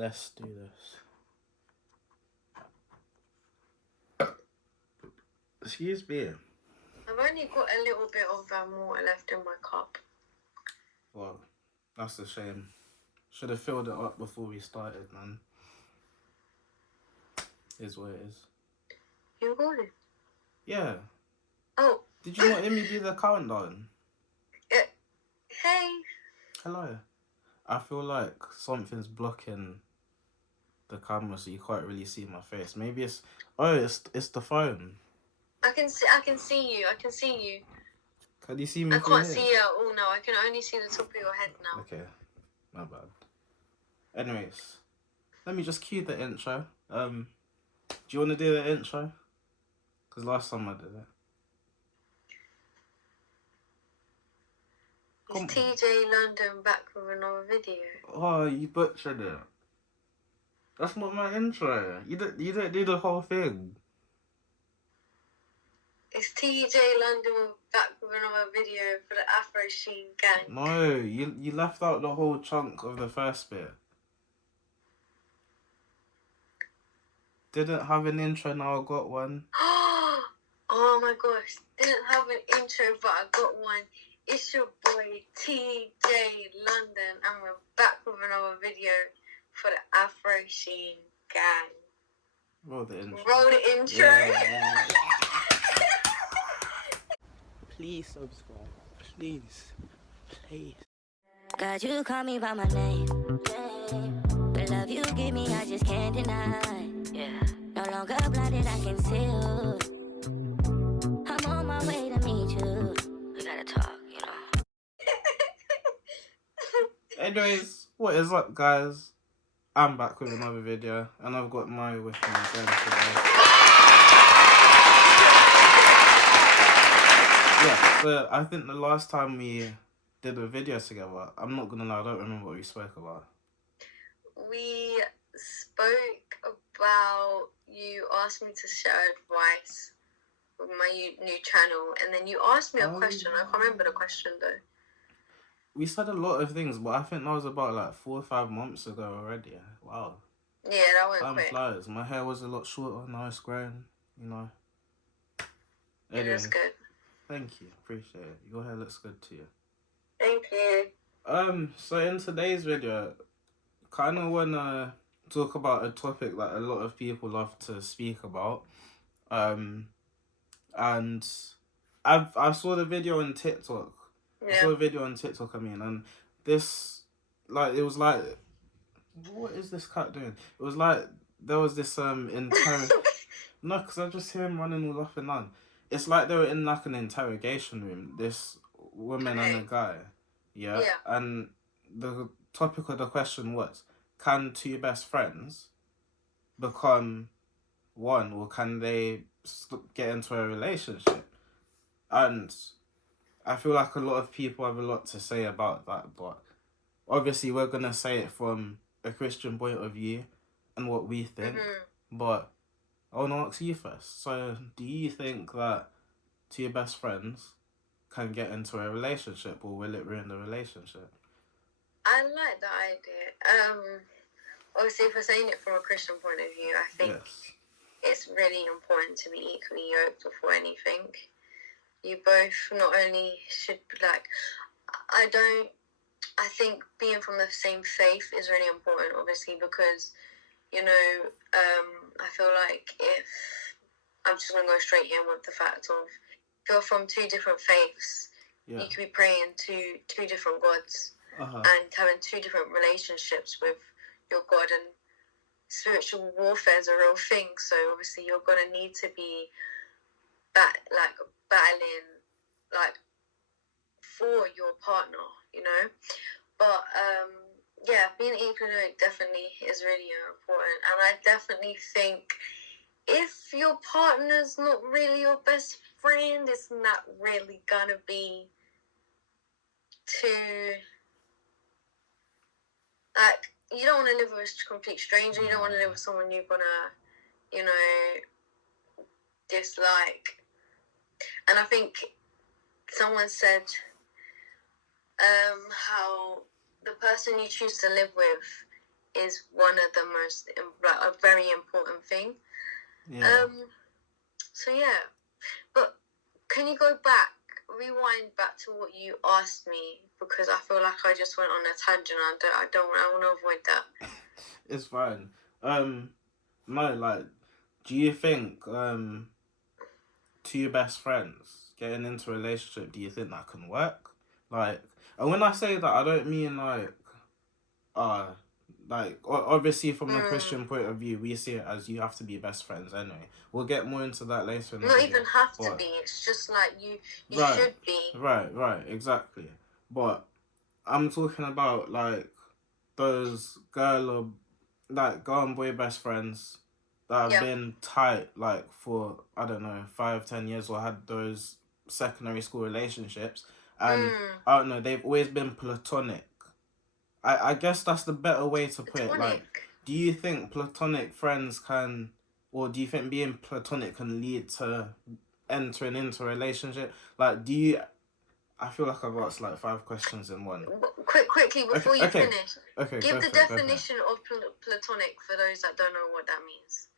Let's do this. Excuse me. I've only got a little bit of water left in my cup. Well, that's a shame. Should have filled it up before we started, man. Is what it is. You recording? Yeah. Oh. Did you not hear me do the countdown? Hey. Hello. I feel like something's blocking the camera, so you can't really see my face. Maybe it's the phone. I can see you. I can see you. Can you see me? I can't see you at all now. I can only see the top of your head now. Okay, my bad. Anyways, let me just cue the intro. Do you want to do the intro? Because last time I did it. Is TJ London back with another video? Oh, you butchered it. That's not my intro. You didn't do the whole thing. Is TJ London back with another video for the Afro Sheen gang? No, you left out the whole chunk of the first bit. Didn't have an intro, now I got one. Oh my gosh. Didn't have an intro, but I got one. It's your boy TJ London, and we're back with another video for the Afro Sheen gang. Roll the intro. Roll the intro. Yeah. Please subscribe. Please. God, you call me by my name. The love you give me, I just can't deny. Yeah. No longer blinded, I can see you. I'm on my way to meet you. We gotta talk, you know. Anyways, what is up, guys? I'm back with another video, and I've got Mario with me again today. Yeah, so I think the last time we did a video together, I'm not gonna lie, I don't remember what we spoke about. We spoke about, you asked me to share advice with my new channel, and then you asked me a question. I can't remember the question though. We said a lot of things, but I think that was about like 4 or 5 months ago already. Wow. Yeah, that went Time quick. flies. My hair was a lot shorter, now it's growing, you know. It is good. Thank you, appreciate it. Your hair looks good to you. Thank you. So in today's video, kind of wanna talk about a topic that a lot of people love to speak about. And I saw the video on TikTok. Yeah. I saw a video on TikTok, and this, like, it was like, what is this cat doing? It was like, there was this, no, because I just hear him running all up and down. It's like they were in, like, an interrogation room, this woman and a guy, yeah? And the topic of the question was, can two best friends become one, or can they get into a relationship? And I feel like a lot of people have a lot to say about that, but obviously we're going to say it from a Christian point of view and what we think. But I want to ask you first. So do you think that two best friends can get into a relationship, or will it ruin the relationship? I like that idea. Obviously, if we're saying it from a Christian point of view, I think it's really important to be equally yoked before anything. You both not only should, like, I think being from the same faith is really important, obviously, because, you know, I feel like if, I'm just going to go straight in with the fact of, if you're from two different faiths, you could be praying to two different gods and having two different relationships with your God, and spiritual warfare is a real thing, so obviously you're going to need to be battling, like, for your partner, you know. But yeah, being equally definitely is really important, and I definitely think if your partner's not really your best friend, it's not really gonna be too, like, you don't want to live with a complete stranger. You don't want to live with someone you're gonna, you know, dislike. And I think someone said how the person you choose to live with is one of the most, like, a very important thing. Yeah. So yeah, but can you rewind back to what you asked me, because I feel like I just went on a tangent. I want to avoid that. It's fine. No, like, do you think two best friends getting into a relationship, do you think that can work? Like, and when I say that, I don't mean uh obviously from a Christian point of view, we see it as you have to be best friends anyway. We'll get more into that later in the Not video. even have to be. It's just like you right, should be. Right, exactly. But I'm talking about like those girl and boy best friends that have been tight like for, I don't know, 5-10 years, or had those secondary school relationships, and I don't know, they've always been platonic. I guess that's the better way to put it. Like, do you think platonic friends can, or do you think being platonic can lead to entering into a relationship? Like, I feel like I've asked like 5 questions in one. Quickly, before you finish. Okay, give the definition of platonic for those that don't know what that means.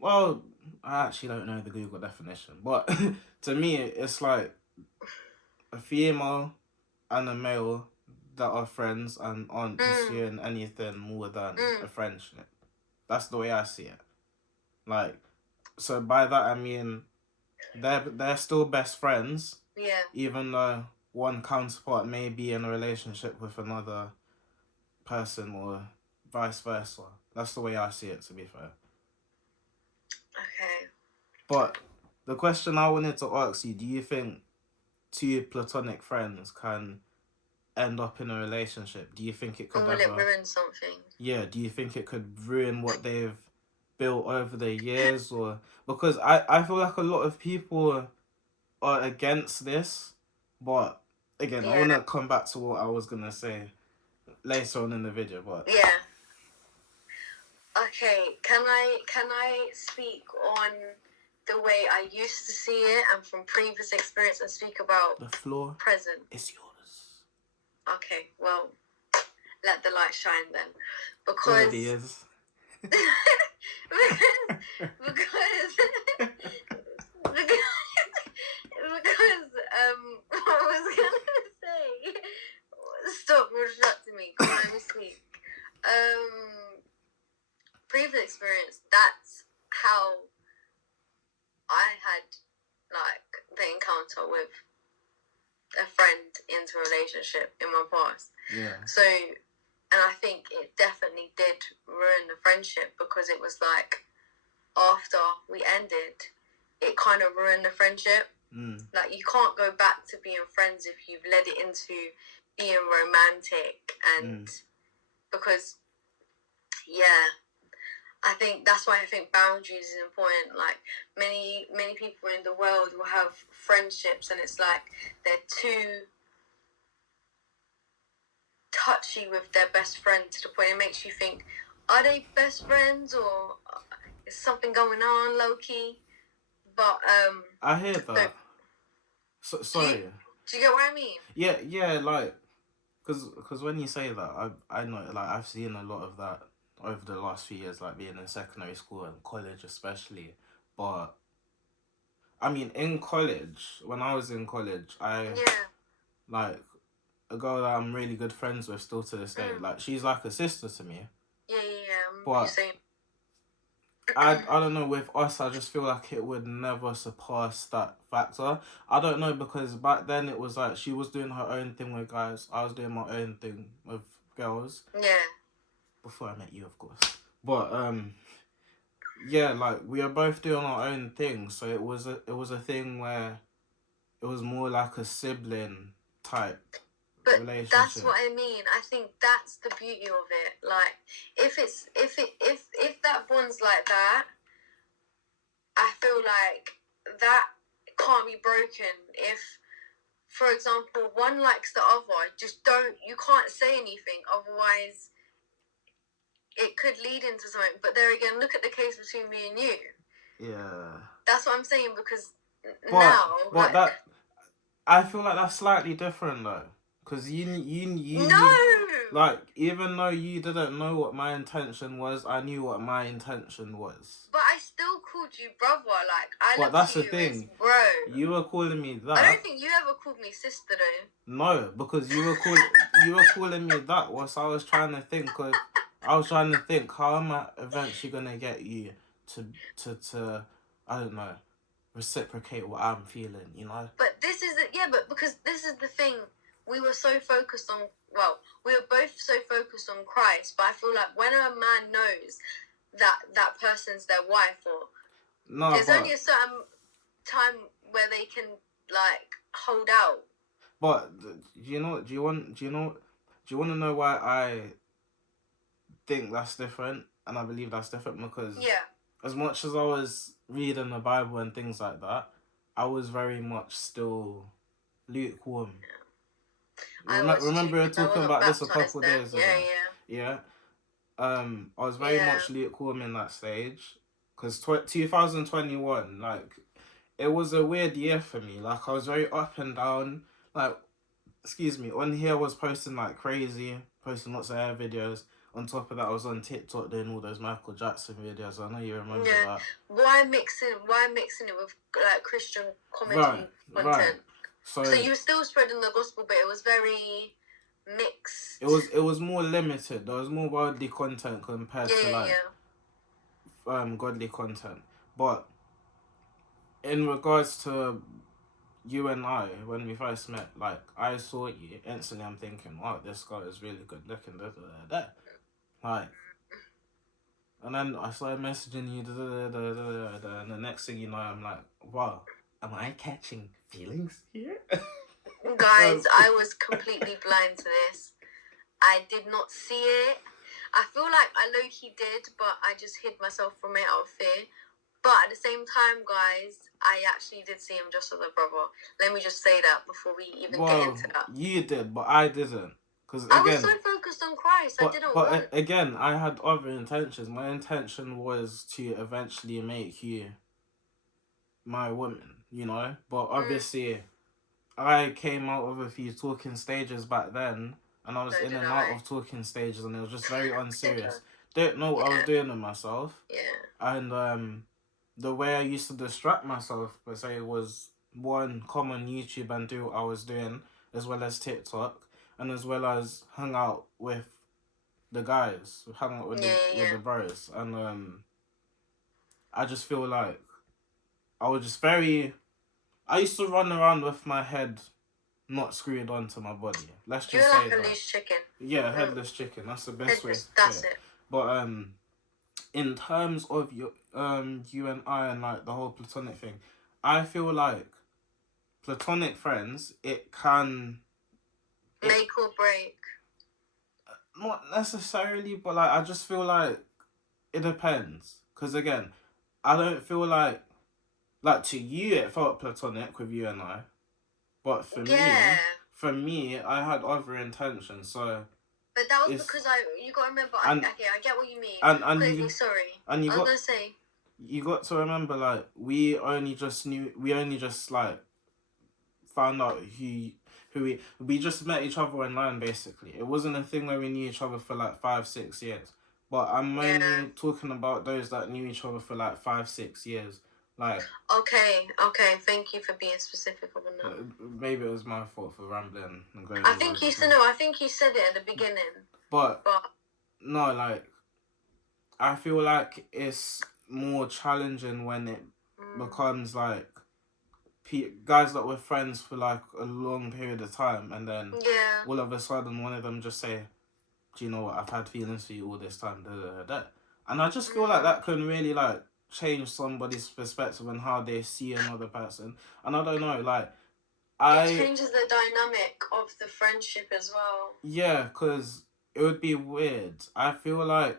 Well, I actually don't know the Google definition, but to me, it's like a female and a male that are friends and aren't pursuing anything more than a friendship. That's the way I see it. Like, so by that I mean they're still best friends. Yeah. Even though one counterpart may be in a relationship with another person or vice versa. That's the way I see it, to be fair. Okay. But the question I wanted to ask you, do you think two platonic friends can end up in a relationship? Do you think it could Or will it ruin something? Yeah, do you think it could ruin what they've built over the years? Or because I feel like a lot of people are against this, but again, I want to come back to what I was going to say later on in the video, but yeah. Okay, can I speak on the way I used to see it and from previous experience, and speak about the floor present? It's yours. Okay, well, let the light shine then, because already is. because what I was gonna say. Stop distracting me. Come on, let me speak. Previous experience. That's how I had like the encounter with a friend into a relationship in my past. Yeah. So, and I think it definitely did ruin the friendship, because it was like after we ended, it kind of ruined the friendship. Like, you can't go back to being friends if you've led it into being romantic, and because I think that's why I think boundaries is important. Like, many people in the world will have friendships and it's like they're too touchy with their best friend, to the point it makes you think, are they best friends, or is something going on low key? But I hear that. Sorry. Do you get what I mean? Yeah, like, cause when you say that, I know, like, I've seen a lot of that over the last few years, like being in secondary school and college especially. But I mean, in college, when I was in college, like, a girl that I'm really good friends with still to this day, like, she's like a sister to me. Yeah. But I don't know, with us, I just feel like it would never surpass that factor. I don't know, because back then it was like she was doing her own thing with guys, I was doing my own thing with girls. Yeah. Before I met you, of course. But yeah, like, we are both doing our own thing, so it was a thing where it was more like a sibling type relationship. That's what I mean. I think that's the beauty of it. Like, if that bond's like that, I feel like that can't be broken. If, for example, one likes the other, you can't say anything, otherwise it could lead into something. But there again, look at the case between me and you. Yeah. That's what I'm saying, because I feel like that's slightly different though, because you no, Like, even though you didn't know what my intention was, I knew what my intention was. But I still called you brother. Like, I But looked that's to the you thing. as bro. You were calling me that. I don't think you ever called me sister though. No, because you were calling me that whilst I was trying to think how am I eventually gonna get you to I don't know, reciprocate what I'm feeling, you know? But this is it, yeah. But because this is the thing, we were so focused on. Well, we were both so focused on Christ. But I feel like when a man knows that that person's their wife, or No, there's but only a certain time where they can like hold out. but do you want to know why I think that's different and I believe that's different? Because Yeah. as much as I was reading the Bible and things like that, I was very much still lukewarm. Remember we were talking about this a couple of days ago. Yeah. I was very much lukewarm in that stage, because 2021, like, it was a weird year for me. Like, I was very up and down. Like, excuse me, on here I was posting like crazy, posting lots of hair videos. On top of that, I was on TikTok doing all those Michael Jackson videos. I know you remember that. Why mixing it with like Christian comedy content? Right. So you were still spreading the gospel, but it was very mixed. It was more limited. There was more worldly content compared to godly content. But in regards to you and I, when we first met, like, I saw you instantly. I'm thinking, wow, this guy is really good looking. Like, and then I started messaging you, and the next thing you know, I'm like, wow, am I catching feelings here? Guys, I was completely blind to this. I did not see it. I feel like I low-key did, but I just hid myself from it out of fear. But at the same time, guys, I actually did see him just as a brother. Let me just say that before we even get into that. You did, but I didn't. Because I was so focused on Christ, I didn't want... again, I had other intentions. My intention was to eventually make you my woman, you know? But obviously, I came out of a few talking stages back then, and I was in and out of talking stages, and it was just very unserious. Didn't know what I was doing with myself. Yeah. And the way I used to distract myself, per se, was one, come on YouTube and do what I was doing, as well as TikTok, and as well as hang out with the guys, hang out with the bros. And I just feel like I was just I used to run around with my head not screwed onto my body. Let's just say You're like a loose chicken. Yeah, headless chicken. That's the best way to say it. But in terms of you and I and like the whole platonic thing, I feel like platonic friends, it can make or break. Not necessarily, but like I just feel like it depends. Because again, I don't feel like to you it felt platonic with you and I, but for me, I had other intentions. So. But that was because you gotta remember. I get what you mean. And you got to remember, like, we only just like found out who we just met each other online, basically. It wasn't a thing where we knew each other for like 5-6 years. But I'm only talking about those that knew each other for like 5-6 years. Like, okay, thank you for being specific on that. Maybe it was my fault for rambling and going. I think you said it at the beginning. But no, like, I feel like it's more challenging when it becomes like guys that were friends for like a long period of time, and then all of a sudden one of them just say, "Do you know what? I've had feelings for you all this time." And I just feel like that can really like change somebody's perspective on how they see another person. And I don't know, like, it changes the dynamic of the friendship as well. Yeah, because it would be weird. I feel like,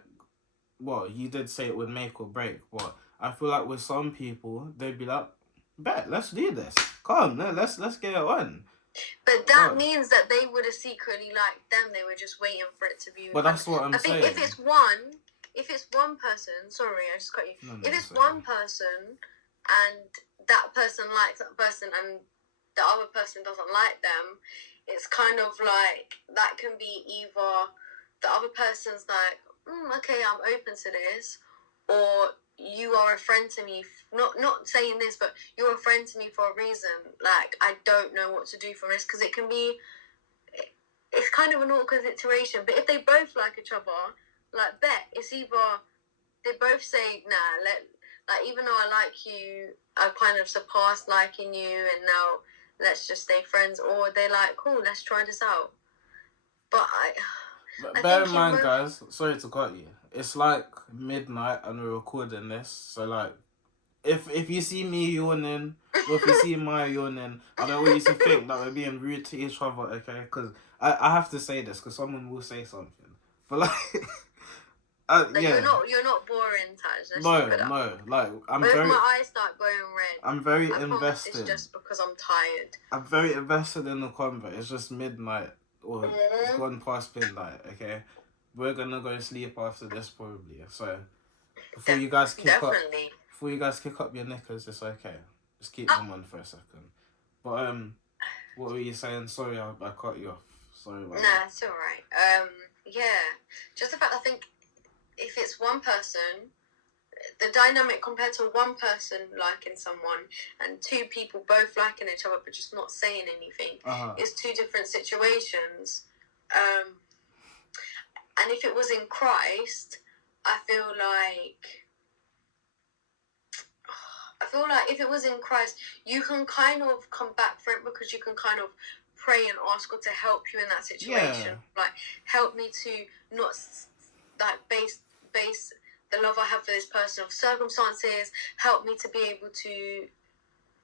well, you did say it would make or break, but I feel like with some people, they'd be like, bet, let's do this. Come on, let's get it on. But that means that they would have secretly liked them. They were just waiting for it to be... But that's what I'm saying. I think if it's one person, sorry, I just cut you. If it's one person and that person likes that person and the other person doesn't like them, it's kind of like that can be either the other person's like, okay, I'm open to this, or you are a friend to me. Not saying this, but you're a friend to me for a reason. Like, I don't know what to do from this, because it can be. It's kind of an awkward situation. But if they both like each other, like, bet it's either they both say, nah, like, even though I like you, I kind of surpassed liking you, and now let's just stay friends, or they're like, cool, let's try this out. But I Bear think in mind, guys, sorry to cut you. It's like midnight and we're recording this, so like, if you see me yawning, or if you see Maya yawning, I don't want you to think that we're being rude to each other, okay? Because I have to say this, because someone will say something. But like, yeah. You're not boring, Taj. No, like, but if my eyes start going red, I'm very I invested. It's just because I'm tired. I'm very invested in the convo. It's just midnight, or it's gone past midnight, okay? We're gonna go sleep after this probably. So before you guys kick up your knickers, it's okay. Just keep them on for a second. But what were you saying? Sorry, I cut you off. Sorry about that. Nah, it's alright. Yeah. Just the fact, I think if it's one person, the dynamic compared to one person liking someone and two people both liking each other but just not saying anything is two different situations. And if it was in Christ, I feel like if it was in Christ, you can kind of come back for it, because you can kind of pray and ask God to help you in that situation. Yeah. Like, help me to not like base the love I have for this person of circumstances. Help me to be able to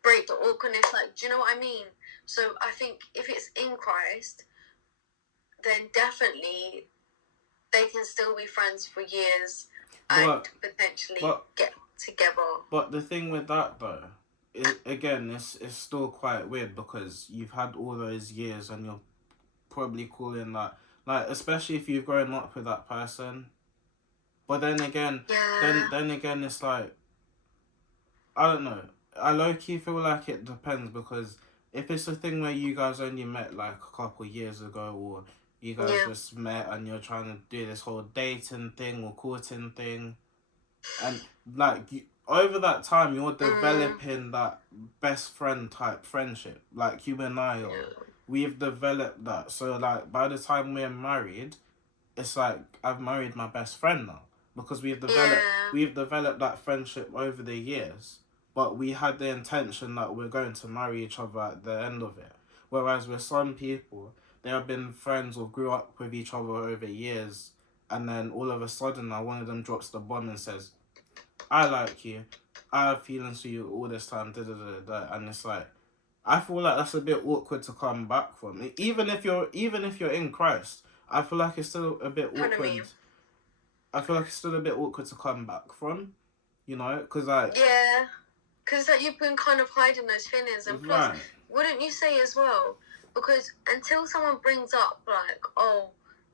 break the awkwardness. Like, do you know what I mean? So I think if it's in Christ, then definitely they can still be friends for years and potentially get together. But the thing with that, though, it's still quite weird, because you've had all those years and you're probably calling that, like, especially if you've grown up with that person. But then again, then again, it's like, I don't know. I low-key feel like it depends, because if it's a thing where you guys only met like a couple years ago, or you guys just met and you're trying to do this whole dating thing or courting thing, and like over that time you're developing that best friend type friendship, like you and I are. We've developed that, so like by the time we're married, it's like I've married my best friend now, because we've developed that friendship over the years, but we had the intention that we're going to marry each other at the end of it. Whereas with some people, they have been friends or grew up with each other over years, and then all of a sudden now one of them drops the bomb and says, I like you, I have feelings for you all this time, and it's like, I feel like that's a bit awkward to come back from. Even if you're in Christ, I feel like it's still a bit awkward. I feel like it's still a bit awkward to come back from, you know, because like... Yeah, because like, you've been kind of hiding those feelings, and plus, wouldn't you say as well, because until someone brings up, like, oh,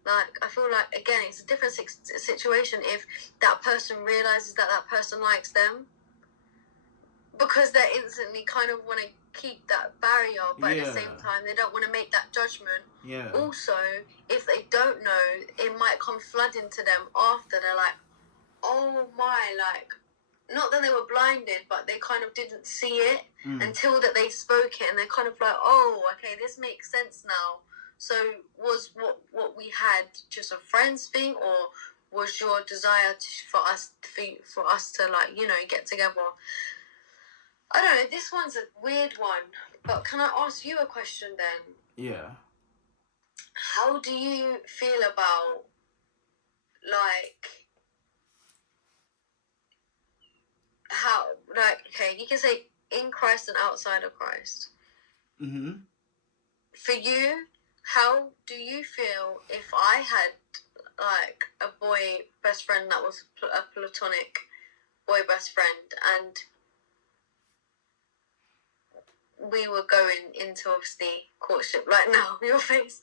like, I feel like, again, it's a different situation if that person realises that person likes them, because they instantly kind of want to keep that barrier, but at the same time they don't want to make that judgment. Also, if they don't know, it might come flooding to them after. They're like, oh my, like, not that they were blinded, but they kind of didn't see it until that they spoke it, and they're kind of like, oh, okay, this makes sense now. So was what we had just a friends thing, or was your desire for us to, like, you know, get together? I don't know, this one's a weird one, but can I ask you a question then? Yeah. How do you feel about, like, how, like, okay, you can say in Christ and outside of Christ. Mm-hmm. For you, how do you feel if I had, like, a boy best friend that was a platonic boy best friend, and we were going into, obviously, courtship, like now, your face?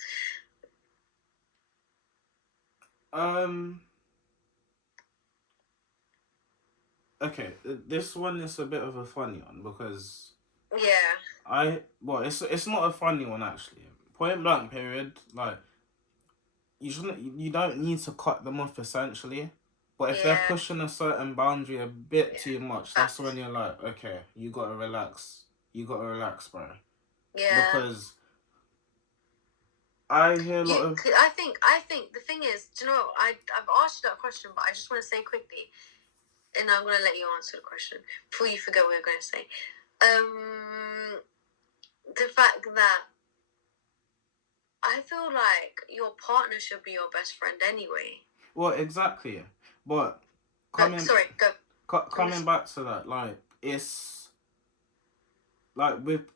Okay, this one is a bit of a funny one, because it's not a funny one actually. Point blank period, like, you don't need to cut them off essentially. But if they're Yeah. pushing a certain boundary a bit Yeah. too much, that's when you're like, okay, you gotta relax. You gotta relax, bro. Yeah. Because I hear a lot of. I think the thing is, do you know what? I've asked you that question, but I just want to say quickly, and I'm gonna let you answer the question before you forget what you're gonna say. The fact that I feel like your partner should be your best friend anyway. Well, exactly, but coming. Sorry, go. Coming back to that, like it's like with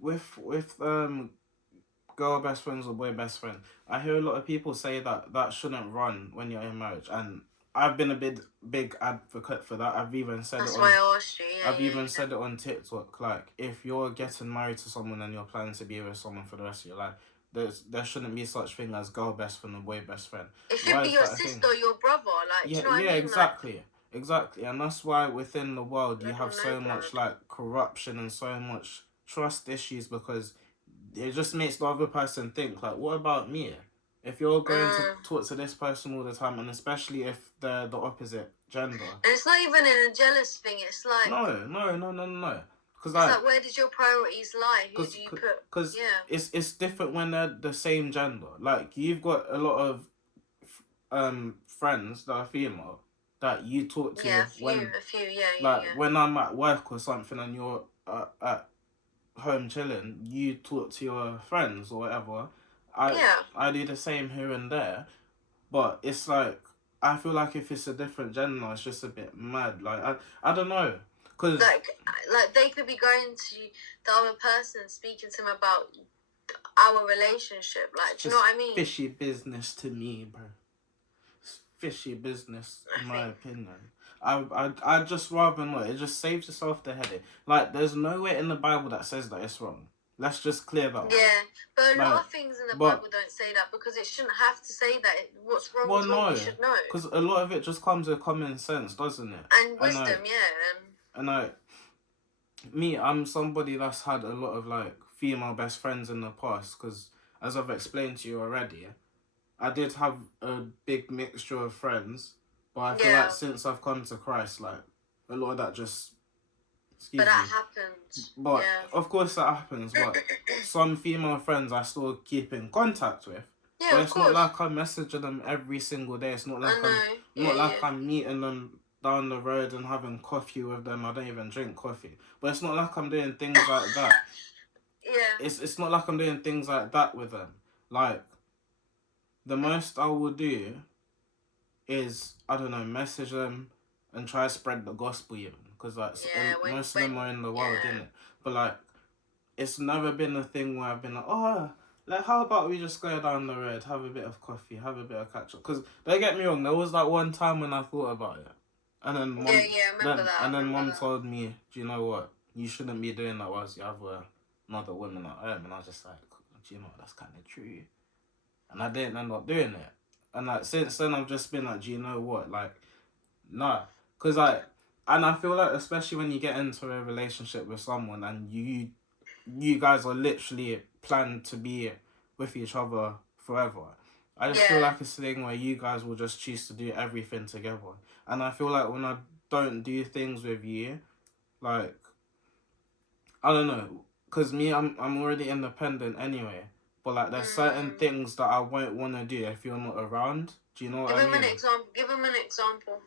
girl best friends or boy best friend. I hear a lot of people say that shouldn't run when you're in marriage, and I've been a big advocate for that. I've even said That's it on. why I asked you. Yeah, I've even said it on TikTok. Like, if you're getting married to someone and you're planning to be with someone for the rest of your life, there shouldn't be such thing as girl best friend or boy best friend. It should be your sister or your brother. Like, yeah, do you know what I mean? Exactly. Like, exactly, and that's why within the world you Like, have so much like corruption and so much trust issues, because it just makes the other person think like, what about me? If you're going to talk to this person all the time, and especially if they're the opposite gender, and it's not even in a jealous thing. It's like no. Because like, where does your priorities lie? Who do you put? Because it's different when they're the same gender. Like, you've got a lot of friends that are female that you talk to a few, when I'm at work or something and you're at home chilling, you talk to your friends or whatever. I do the same here and there, but it's like, I feel like if it's a different gender, it's just a bit mad. Like, I don't know, cause like they could be going to the other person, speaking to him about our relationship. Like, do you know what I mean? Fishy business to me, bro. It's fishy business, in my opinion. I'd just rather not. It just saves yourself the headache. Like, there's nowhere in the Bible that says that it's wrong. Let's just clear that up. Yeah, but a lot of things in the Bible don't say that, because it shouldn't have to say that. What's wrong is wrong, you should know. Because a lot of it just comes with common sense, doesn't it? And wisdom, I'm somebody that's had a lot of like female best friends in the past, because as I've explained to you already, I did have a big mixture of friends, but I feel like since I've come to Christ, like, a lot of that just... But that happens. But, of course that happens, but some female friends I still keep in contact with. Yeah, but it's not like I'm messaging them every single day. It's not like I'm meeting them down the road and having coffee with them. I don't even drink coffee. But it's not like I'm doing things like that. Yeah. It's not like I'm doing things like that with them. Like, the most I will do is, I don't know, message them and try to spread the gospel even. Because, like, most of them are in the world, innit? But, like, it's never been a thing where I've been like, oh, like, how about we just go down the road, have a bit of coffee, have a bit of catch-up? Because, don't get me wrong, there was, like, one time when I thought about it. And then Mom, And then Mom told me, do you know what? You shouldn't be doing that whilst you have another woman at home. And I was just like, do you know what? That's kind of true. And I didn't end up doing it. And, like, since then, I've just been like, do you know what? Like, nah. Because, like... And I feel like, especially when you get into a relationship with someone and you guys are literally planned to be with each other forever, I just feel like it's a thing where you guys will just choose to do everything together. And I feel like when I don't do things with you, like, I don't know, because me, I'm already independent anyway. But, like, there's certain things that I won't want to do if you're not around. Do you know what I mean? Give him an example.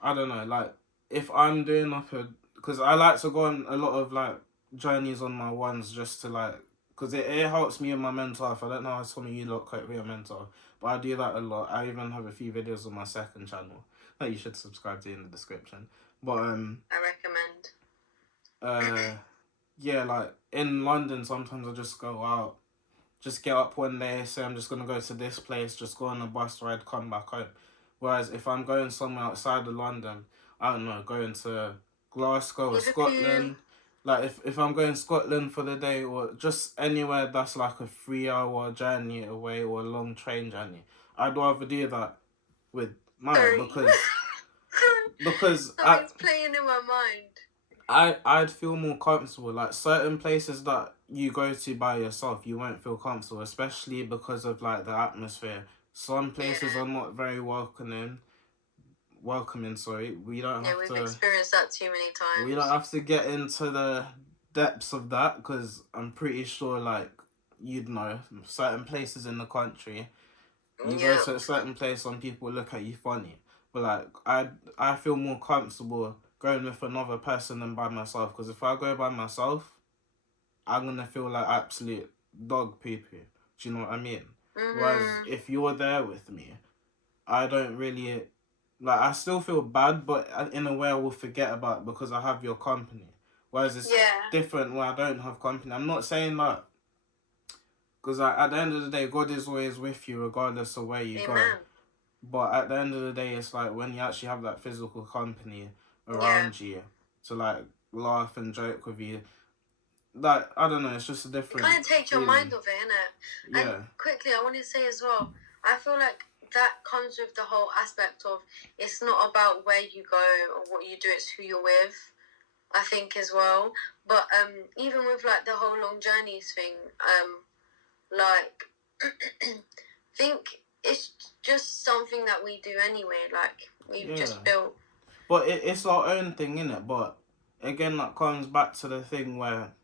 I don't know, like, if I'm doing like because I like to go on a lot of like journeys on my ones just to like, because it helps me in my mental health. I don't know how some of you lot cope with your mental health, but I do that a lot. I even have a few videos on my second channel that you should subscribe to in the description. But I recommend. Yeah, like in London sometimes I just go out, just get up one day, say I'm just gonna go to this place, just go on a bus ride, come back home. Whereas if I'm going somewhere outside of London, I don't know, going to Glasgow or Scotland. Like, if I'm going to Scotland for the day, or just anywhere that's like a 3-hour journey away or a long train journey, I'd rather do that with mine because something's playing in my mind. I'd feel more comfortable. Like, certain places that you go to by yourself, you won't feel comfortable, especially because of like the atmosphere. Some places are not very welcoming. Sorry, we don't have we've to. experienced that too many times. We don't have to get into the depths of that because I'm pretty sure, like, you'd know certain places in the country. You go to a certain place, some people look at you funny. But like, I feel more comfortable going with another person than by myself. Because if I go by myself, I'm gonna feel like absolute dog poo poo. Do you know what I mean? Whereas if you're there with me, I don't really like. I still feel bad, but in a way, I will forget about it because I have your company. Whereas it's different when I don't have company. I'm not saying that because at the end of the day, God is always with you regardless of where you go. But at the end of the day, it's like when you actually have that physical company around you to like laugh and joke with you. Like, I don't know, it's just a different. It kind of takes your mind off it, innit? Yeah. And quickly, I want to say as well, I feel like that comes with the whole aspect of it's not about where you go or what you do, it's who you're with. I think as well. But even with like the whole long journeys thing, like I think it's just something that we do anyway. Like we've just built. But it's our own thing, innit? But again, that comes back to the thing where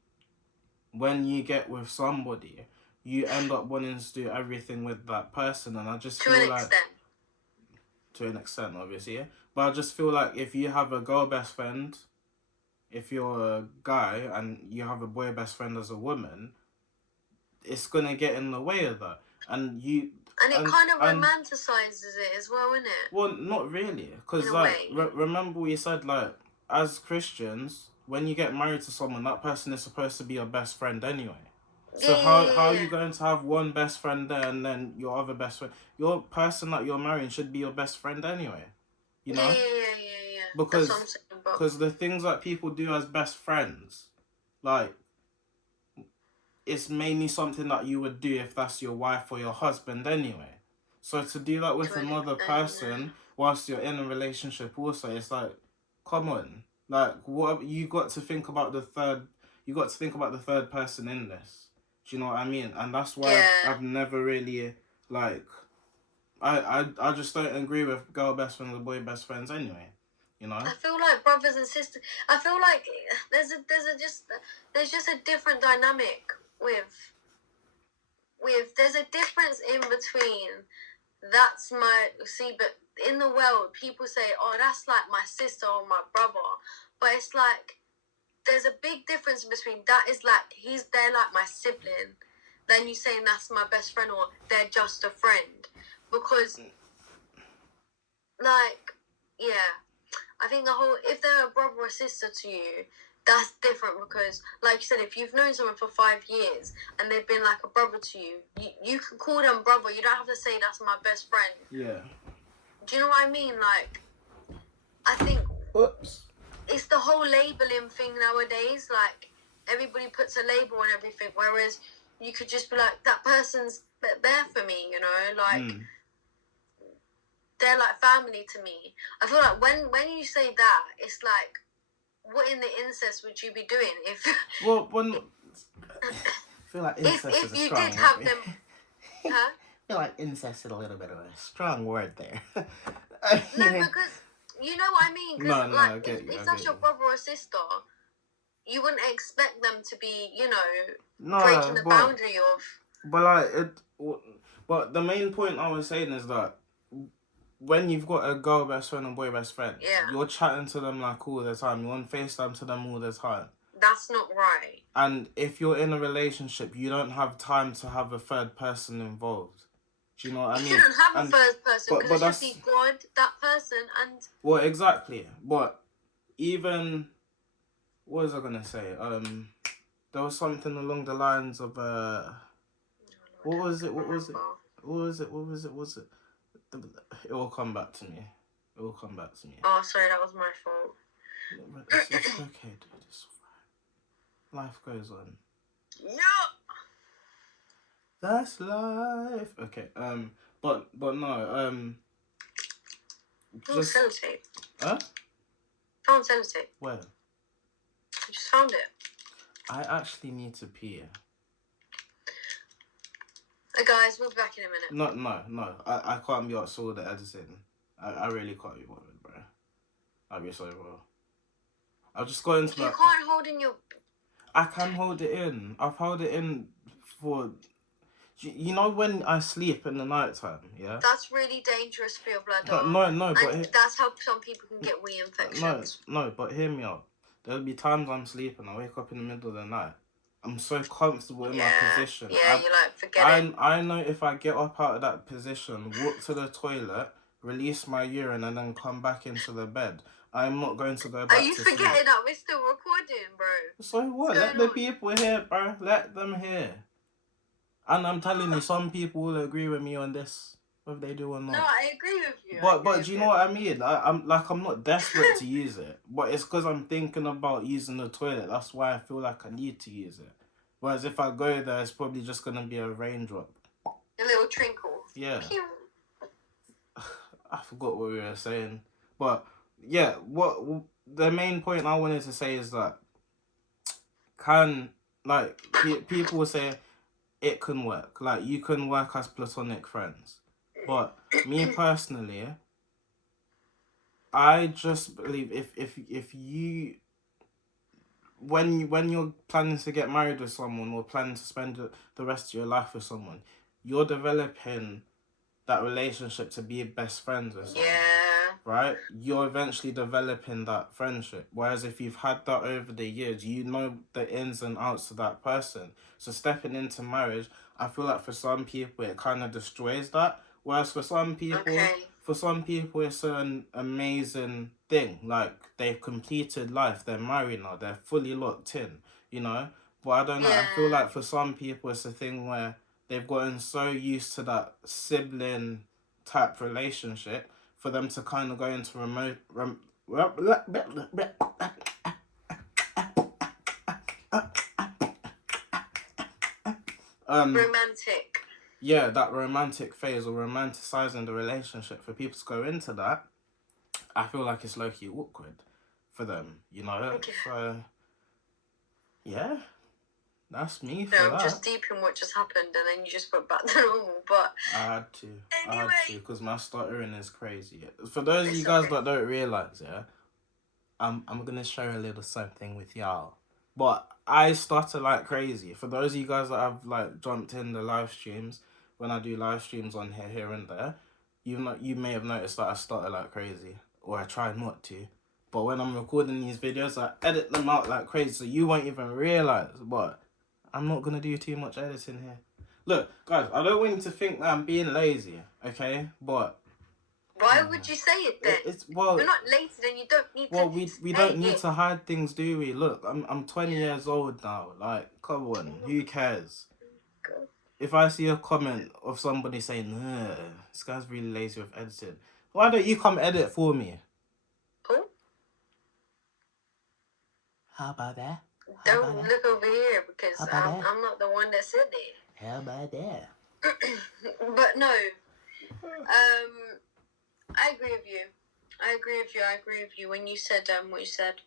when you get with somebody, you end up wanting to do everything with that person, and I just feel like to an extent, obviously, yeah. But I just feel like if you have a girl best friend, if you're a guy and you have a boy best friend as a woman, it's gonna get in the way of that, and it kind of romanticizes it as well, isn't it? Well, not really, because like remember we said like as Christians, when you get married to someone, that person is supposed to be your best friend anyway. So how are you going to have one best friend there and then your other best friend? Your person that you're marrying should be your best friend anyway. You know? Yeah. Because the things that people do as best friends, like, it's mainly something that you would do if that's your wife or your husband anyway. So to do that with another person whilst you're in a relationship also, it's like, come on. Like, what you got to think about the third person in this. Do you know what I mean? And that's why I've never really, like, I just don't agree with girl best friends and boy best friends anyway. You know? I feel like brothers and sisters. I feel like there's just a different dynamic with there's a difference in between but in the world people say, oh, that's like my sister or my brother, but it's like there's a big difference between that is like they're like my sibling, than you saying that's my best friend or they're just a friend, because like I think if they're a brother or sister to you, that's different, because like you said, if you've known someone for 5 years and they've been like a brother to you, you can call them brother. You don't have to say that's my best friend. Yeah. Do you know what I mean? Like, I think it's the whole labeling thing nowadays. Like, everybody puts a label on everything, whereas you could just be like, that person's there for me, you know? Like, they're like family to me. I feel like when you say that, it's like, what in the incest would you be doing if? Well, I feel like incest is a strong word. If you did have them, huh? I feel like incest is a little bit of a strong word there. No, because you know what I mean. Because like, if that's your brother or sister, you wouldn't expect them to be, you know, breaking the boundary of. But but the main point I was saying is that when you've got a girl best friend and boy best friend, you're chatting to them like all the time. You're on FaceTime to them all the time. That's not right. And if you're in a relationship, you don't have time to have a third person involved. Do you know what I mean? You shouldn't have a third person, because it should be God, that person, and... Well, exactly. But even... What was I going to say? There was something along the lines of... What was it? It will come back to me. Oh, sorry, that was my fault. It's okay, dude. It's fine. Life goes on. Yeah. That's life. Okay. But no. Just sellotape. Huh? Found sellotape. Where? I just found it. I actually need to pee. Guys, we'll be back in a minute. No. I can't be asked all the editing. I really can't be bothered, bro. I'll be so bro. I'll just go into You can't hold in your... I can hold it in. I've held it in for... You know when I sleep in the night time, yeah? That's really dangerous for your blood. No, but... that's how some people can get wee infections. No, but hear me out. There'll be times I'm sleeping, I wake up in the middle of the night. I'm so comfortable in my position. Yeah, you like, forget it. I know if I get up out of that position, walk to the toilet, release my urine, and then come back into the bed, I'm not going to go back to sleep. Are you forgetting that we're still recording, bro? So what? Let the people hear, bro. Let them hear. And I'm telling you, some people will agree with me on this, whether they do or not. No, I agree with you. But do you know what I mean? I'm not desperate to use it, but it's because I'm thinking about using the toilet. That's why I feel like I need to use it. Whereas if I go there, it's probably just gonna be a raindrop. A little trinkle. Yeah. Pew. I forgot what we were saying, but yeah, what the main point I wanted to say is that people say it can work. Like, you can work as platonic friends. But me personally, I just believe if you when you're planning to get married with someone or planning to spend the rest of your life with someone, you're developing that relationship to be best friends with someone. Yeah. Right? You're eventually developing that friendship. Whereas if you've had that over the years, you know the ins and outs of that person. So stepping into marriage, I feel like for some people it kind of destroys that. Whereas for some people, it's an amazing thing. Like, they've completed life, they're married now, they're fully locked in, you know? But I don't know, I feel like for some people it's a thing where they've gotten so used to that sibling type relationship for them to kind of go into romantic. Yeah, that romantic phase, or romanticizing the relationship. For people to go into that, I feel like it's low-key awkward for them, you know? Okay. So, yeah, that's me for that. that. I'm just deep in what just happened, and then you just went back to normal, but... I had to, because my stuttering is crazy. For those of you It's guys that don't realise, yeah, I'm going to share a little something with y'all. But I stutter like crazy. For those of you guys that have, like, jumped in the live streams, when I do live streams on here and there, you may have noticed that I stutter like crazy, or I try not to. But when I'm recording these videos, I edit them out like crazy, so you won't even realise. But I'm not going to do too much editing here. Look, guys, I don't want you to think that I'm being lazy, okay? But... why would you say it then? You're not lazy, then you don't need to... Well, we don't need to hide things, do we? Look, I'm 20 years old now. Like, come on, who cares? God. If I see a comment of somebody saying, this guy's really lazy with editing, why don't you come edit for me? Oh? How about that? Don't look over here, because I'm not the one that said it. How about that? But no, I agree with you. I agree with you when you said what you said.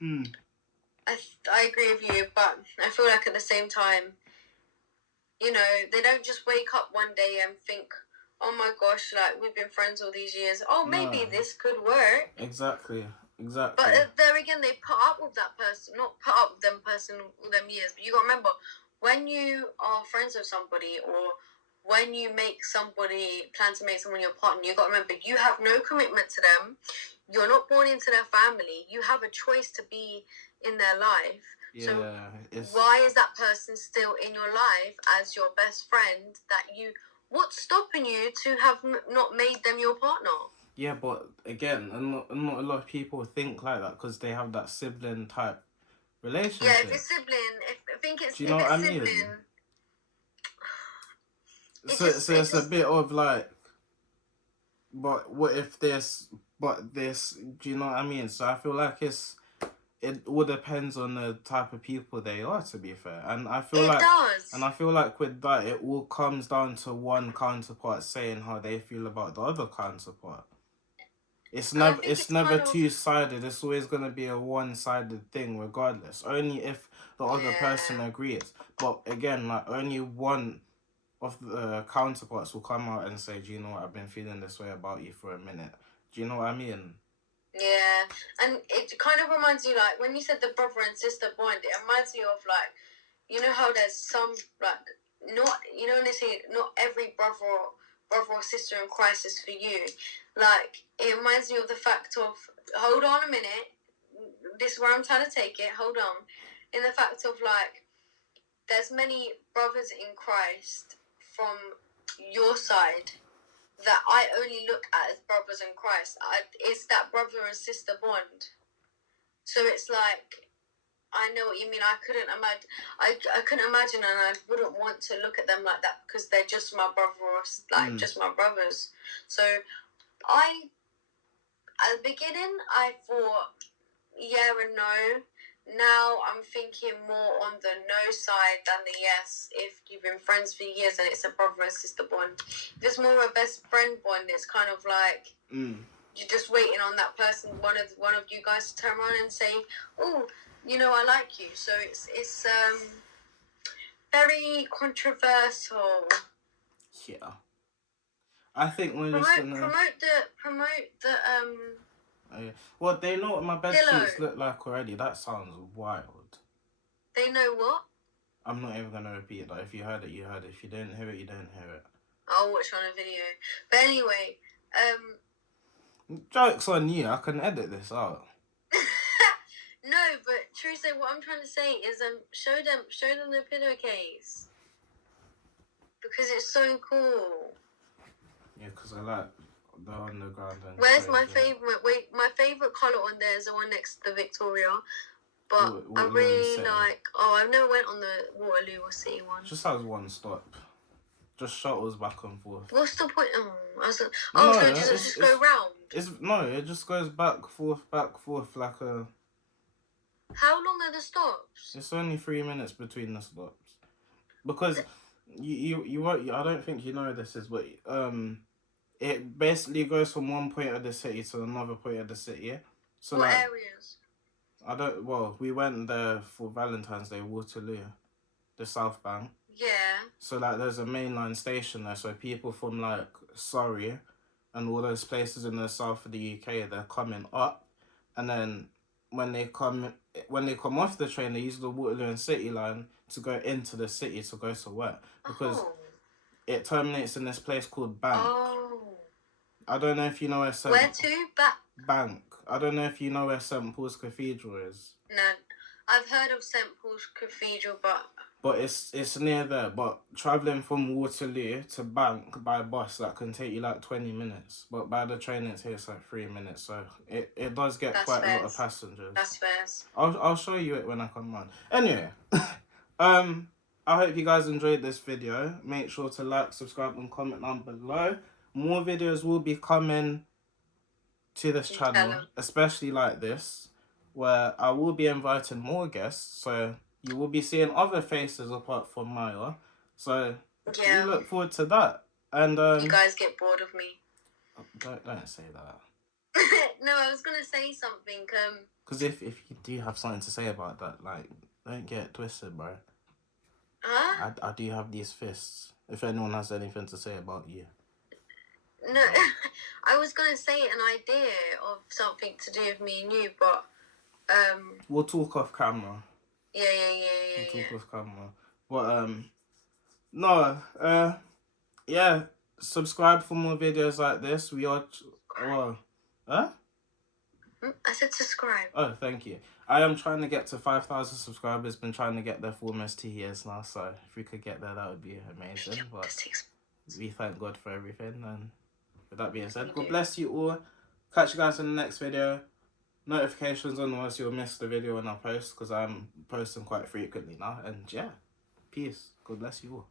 I agree with you, but I feel like at the same time, you know, they don't just wake up one day and think, oh my gosh, like, we've been friends all these years. Oh, maybe this could work. Exactly. But there again, they put up with that person, not put up with them person all them years. But you got to remember, when you are friends with somebody, or when you make somebody, plan to make someone your partner, you got to remember, you have no commitment to them. You're not born into their family. You have a choice to be in their life. Yeah, so why is that person still in your life as your best friend? What's stopping you to have not made them your partner? Yeah, but again, not a lot of people think like that because they have that sibling type relationship. Yeah, if it's sibling, I think it's. Do you know what I mean? It's a bit of like, but what if this? But this, do you know what I mean? So I feel like it all depends on the type of people they are, to be fair. And I feel I feel like with that, it all comes down to one counterpart saying how they feel about the other counterpart. It's never two-sided. It's always gonna be a one-sided thing, regardless. Only if the other person agrees. But again, like, only one of the counterparts will come out and say, do you know what, I've been feeling this way about you for a minute. Do you know what I mean? Yeah, and it kind of reminds you, like, when you said the brother and sister bond, it reminds me of, like, you know how there's some, like, not, you know when they say not every brother or sister in Christ is for you. Like, it reminds me of the fact of, hold on a minute, this is where I'm trying to take it, hold on. In the fact of, like, there's many brothers in Christ from your side that I only look at as brothers in Christ. It's that brother and sister bond. So it's like, I know what you mean. I couldn't imagine. I couldn't imagine, and I wouldn't want to look at them like that because they're just my brother, or like just my brothers. So at the beginning, I thought yeah and no. Now I'm thinking more on the no side than the yes. If you've been friends for years and it's a brother and sister bond, if it's more of a best friend bond, it's kind of like you're just waiting on that person, one of you guys to turn around and say, "Oh, you know, I like you." So it's very controversial. Yeah. I think we're promote, just gonna promote the Oh, yeah. Well, they know what my bed pillow. sheets look like already. That sounds wild. They know what? I'm not even gonna repeat it. Like, if you heard it, you heard it. If you didn't hear it, you didn't hear it. I'll watch on a video. But anyway, Joke's on you. I can edit this out. no, but Teresa, what I'm trying to say is show them the pillowcase because it's so cool. Yeah, because I like the underground. And where's my favorite? Wait, my favorite color on there is the one next to the Victoria. But I really like. Oh, I've never went on the Waterloo or City one. It just has one stop. Just shuttles back and forth. What's the point? So it just go round? No, it just goes back, forth, like a... How long are the stops? It's only 3 minutes between the stops. Because you won't... I don't think you know this is, but it basically goes from one point of the city to another point of the city, yeah? So what areas? We went there for Valentine's Day, Waterloo, the South Bank. Yeah. So, like, there's a mainline station there, so people from, like, Surrey and all those places in the south of the UK, they're coming up, and then when they come off the train, they use the Waterloo and City line to go into the city to go to work, because it terminates in this place called Bank. Oh. I don't know if you know where Where to? Bank. I don't know if you know where St. Paul's Cathedral is. No. I've heard of St. Paul's Cathedral, But it's near there. But travelling from Waterloo to Bank by bus, that can take you like 20 minutes. But by the train, it takes like 3 minutes. So it does get quite a lot of passengers. That's fair. I'll show you it when I come on. Anyway, I hope you guys enjoyed this video. Make sure to like, subscribe, and comment down below. More videos will be coming to this channel, especially like this, where I will be inviting more guests. So you will be seeing other faces apart from Maya. So we look forward to that. And you guys get bored of me. Don't say that. No, I was gonna say something. Because if you do have something to say about that, like, don't get it twisted, bro. Huh? I do have these fists. If anyone has anything to say about you. No, I was gonna say an idea of something to do with me and you, but we'll talk off camera. Yeah. We'll talk off camera. But no, yeah. Subscribe for more videos like this. We are, huh? I said subscribe. Oh, thank you. I am trying to get to 5,000 subscribers. Been trying to get there for almost 2 years now. So if we could get there, that would be amazing. But we thank God for everything. And with that being said, God bless you all. Catch you guys in the next video. Notifications on, once you'll miss the video when I post, because I'm posting quite frequently now. And yeah, peace. God bless you all.